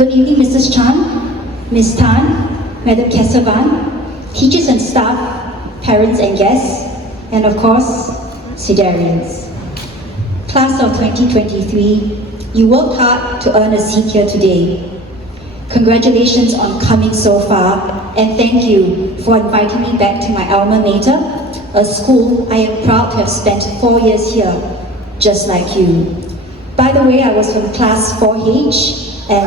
Good evening, Mrs. Chan, Ms. Tan, Madam Kesavan, teachers and staff, parents and guests, and of course, Cedarians. Class of 2023, you worked hard to earn a seat here today. Congratulations on coming so far, and thank you for inviting me back to my alma mater, a school I am proud to have spent 4 years here, just like you. By the way, I was from class 4H, and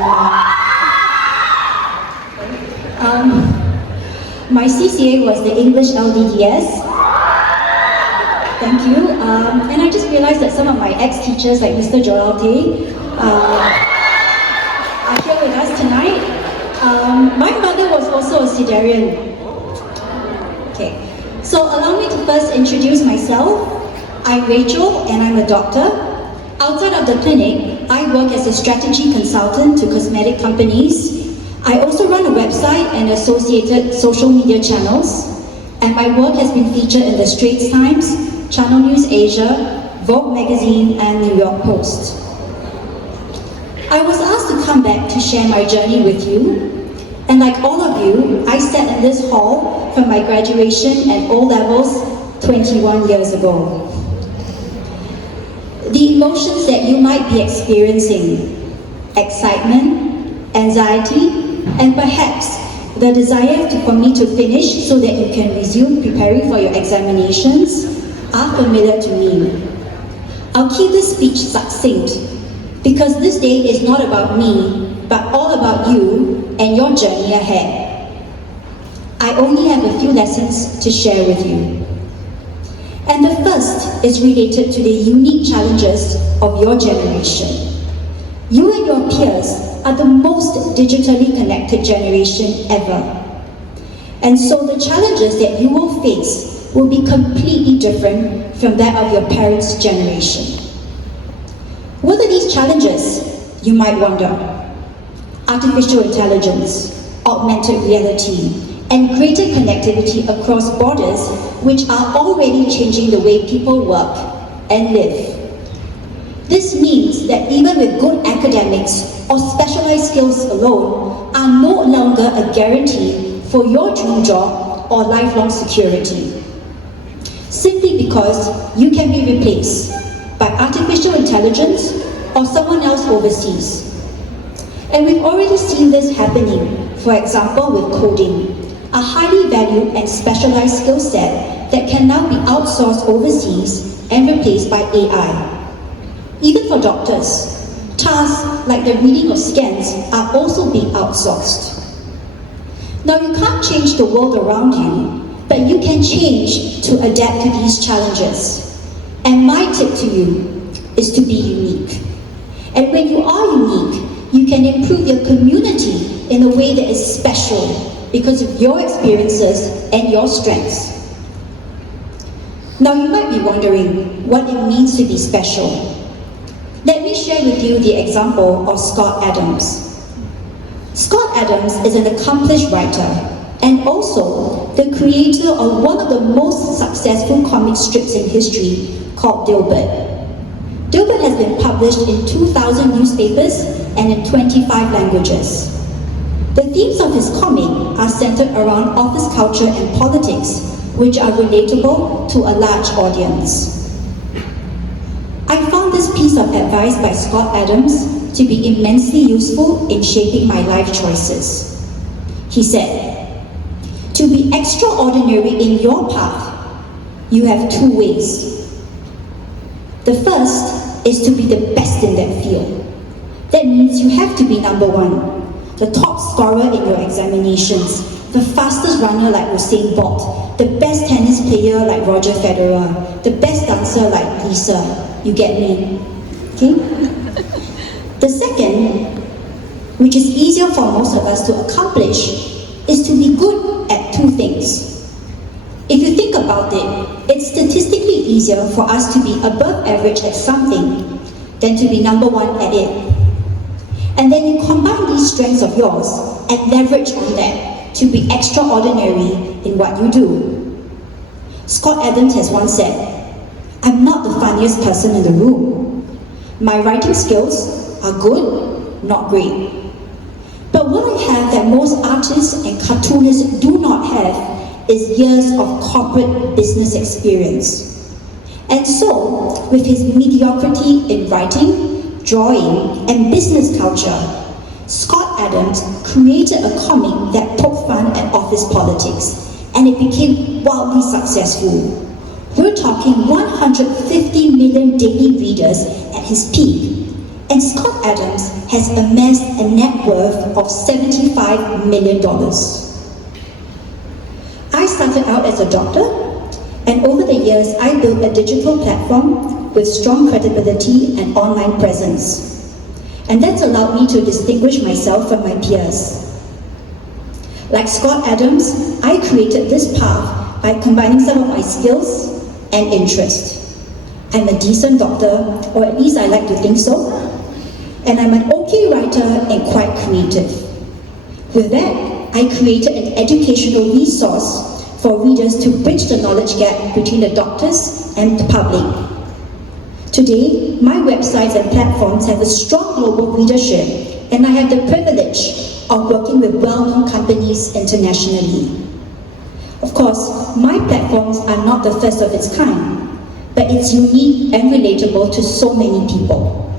my CCA was the English LDDS. Thank you. And I just realized that some of my ex-teachers, like Mr. Joelte, are here with us tonight. My mother was also a Cedarian. Okay, so allow me to first introduce myself. I'm Rachel and I'm a doctor. Outside of the clinic, I work as a strategy consultant to cosmetic companies. I also run a website and associated social media channels, and my work has been featured in the Straits Times, Channel News Asia, Vogue magazine, and New York Post. I was asked to come back to share my journey with you, and like all of you, I sat in this hall from my graduation and O-levels 21 years ago. The emotions that you might be experiencing, excitement, anxiety, and perhaps the desire for me to finish so that you can resume preparing for your examinations are familiar to me. I'll keep this speech succinct because this day is not about me, but all about you and your journey ahead. I only have a few lessons to share with you. And the first is related to the unique challenges of your generation. You and your peers are the most digitally connected generation ever. And so the challenges that you will face will be completely different from that of your parents' generation. What are these challenges, you might wonder? Artificial intelligence, augmented reality, and greater connectivity across borders, which are already changing the way people work and live. This means that even with good academics or specialized skills alone are no longer a guarantee for your dream job or lifelong security. Simply because you can be replaced by artificial intelligence or someone else overseas. And we've already seen this happening, for example with coding, a highly valued and specialized skill set that can now be outsourced overseas and replaced by AI. Even for doctors, tasks like the reading of scans are also being outsourced. Now you can't change the world around you, but you can change to adapt to these challenges. And my tip to you is to be unique. And when you are unique, you can improve your community in a way that is special because of your experiences and your strengths. Now you might be wondering what it means to be special. Let me share with you the example of Scott Adams. Scott Adams is an accomplished writer and also the creator of one of the most successful comic strips in history called Dilbert. Dilbert has been published in 2,000 newspapers and in 25 languages. The themes of his comic are centered around office culture and politics, which are relatable to a large audience. I found this piece of advice by Scott Adams to be immensely useful in shaping my life choices. He said, "To be extraordinary in your path, you have two ways. The first is to be the best in that field. That means you have to be number one, the top scorer in your examinations, the fastest runner like Usain Bolt, the best tennis player like Roger Federer, the best dancer like Lisa. You get me? Okay? The second, which is easier for most of us to accomplish, is to be good at two things. If you think about it, it's statistically easier for us to be above average at something than to be number one at it. And then you combine these strengths of yours and leverage on that to be extraordinary in what you do. Scott Adams has once said, "I'm not the funniest person in the room. My writing skills are good, not great. But what I have that most artists and cartoonists do not have is years of corporate business experience. And so, with his mediocrity in writing, drawing, and business culture, Scott Adams created a comic that poked fun at office politics, and it became wildly successful. We're talking 150 million daily readers at his peak, and Scott Adams has amassed a net worth of $75 million. I started out as a doctor, and over the years I built a digital platform with strong credibility and online presence. And that's allowed me to distinguish myself from my peers. Like Scott Adams, I created this path by combining some of my skills and interest. I'm a decent doctor, or at least I like to think so, and I'm an okay writer and quite creative. With that, I created an educational resource for readers to bridge the knowledge gap between the doctors and the public. Today, my websites and platforms have a strong global readership, and I have the privilege of working with well-known companies internationally. Of course, my platforms are not the first of its kind, but it's unique and relatable to so many people.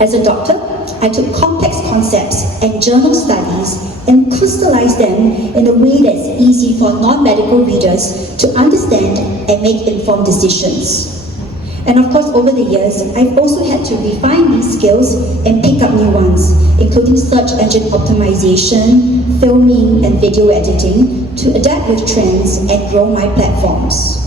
As a doctor, I took complex concepts and journal studies and crystallized them in a way that's easy for non-medical readers to understand and make informed decisions. And of course, over the years, I've also had to refine these skills and pick up new ones, including search engine optimization, filming, and video editing to adapt with trends and grow my platforms.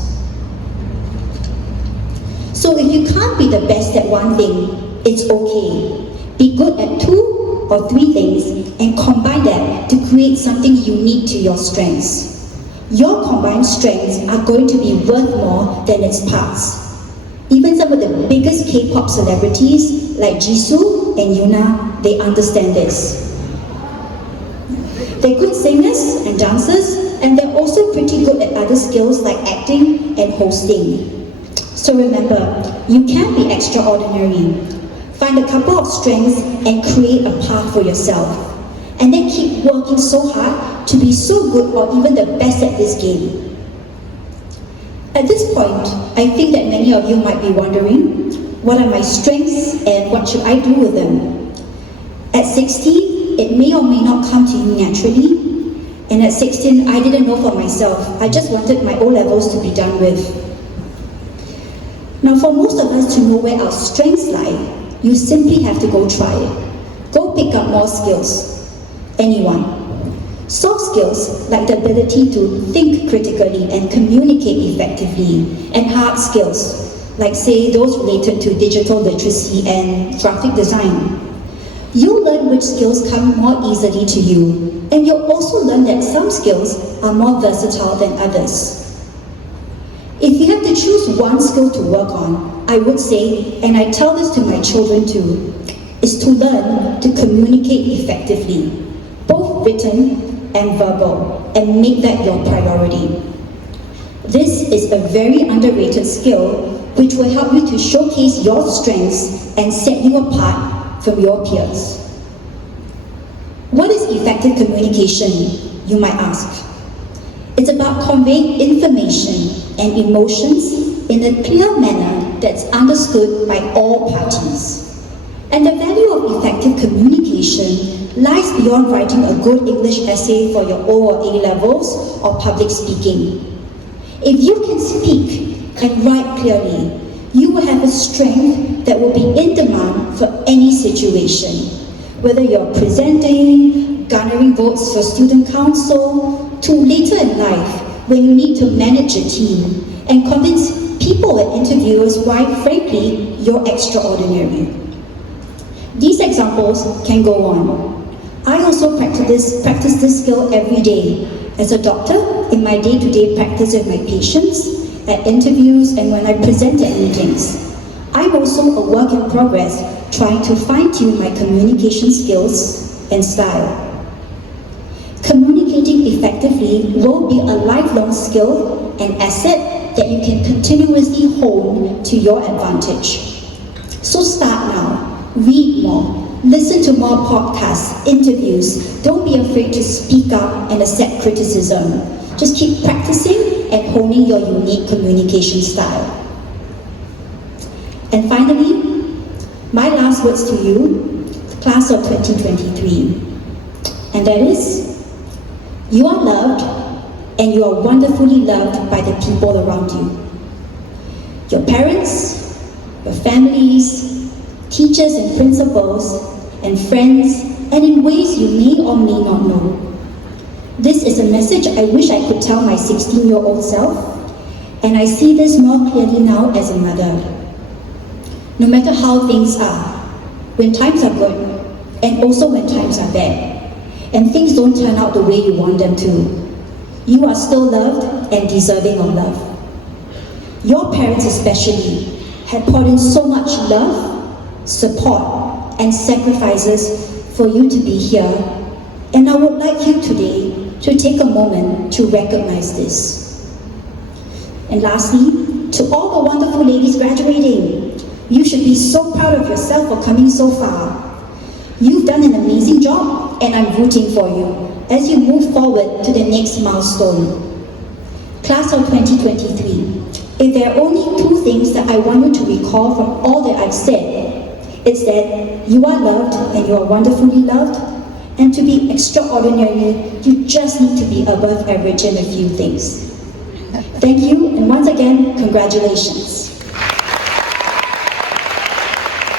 So if you can't be the best at one thing, it's okay. Be good at 2 or 3 things and combine that to create something unique to your strengths. Your combined strengths are going to be worth more than its parts. Even some of the biggest K-pop celebrities like Jisoo and Yuna, they understand this. They're good singers and dancers, and they're also pretty good at other skills like acting and hosting. So remember, you can be extraordinary. Find a couple of strengths and create a path for yourself. And then keep working so hard to be so good or even the best at this game. At this point, I think that many of you might be wondering, what are my strengths and what should I do with them? At 16, it may or may not come to you naturally. And at 16, I didn't know for myself. I just wanted my O-levels to be done with. Now, for most of us to know where our strengths lie, you simply have to go try it. Go pick up more skills. Anyone. Soft skills like the ability to think critically and communicate effectively, and hard skills like, say, those related to digital literacy and graphic design. You'll learn which skills come more easily to you, and you'll also learn that some skills are more versatile than others. If you have to choose one skill to work on, I would say, and I tell this to my children too, is to learn to communicate effectively, both written and verbal, and make that your priority. This is a very underrated skill which will help you to showcase your strengths and set you apart from your peers. What is effective communication, you might ask? It's about conveying information and emotions in a clear manner that's understood by all parties. And the value of effective communication lies beyond writing a good English essay for your O or A levels or public speaking. If you can speak and write clearly, you will have a strength that will be in demand for any situation. Whether you're presenting, garnering votes for student council, to later in life when you need to manage a team and convince people and interviewers why, frankly, you're extraordinary. These examples can go on. I also practice this skill every day. As a doctor, in my day-to-day practice with my patients, at interviews, and when I present at meetings. I'm also a work in progress, trying to fine-tune my communication skills and style. Communicating effectively will be a lifelong skill and asset that you can continuously hone to your advantage. So start now, read more, Listen to more podcasts, interviews. Don't be afraid to speak up and accept criticism. Just keep practicing and honing your unique communication style. And finally, my last words to you, class of 2023. And that is, you are loved and you are wonderfully loved by the people around you. Your parents, your families, teachers and principals, and friends, and in ways you may or may not know. This is a message I wish I could tell my 16-year-old self, and I see this more clearly now as a mother. No matter how things are, when times are good, and also when times are bad, and things don't turn out the way you want them to, you are still loved and deserving of love. Your parents especially have poured in so much love, support, and sacrifices for you to be here, and I would like you today to take a moment to recognize this. And lastly, to all the wonderful ladies graduating, you should be so proud of yourself for coming so far. You've done an amazing job, and I'm rooting for you as you move forward to the next milestone. Class of 2023, if there are only two things that I want you to recall from all that I've said, it's that you are loved and you are wonderfully loved, and to be extraordinary, you just need to be above average in a few things. Thank you, and once again, congratulations.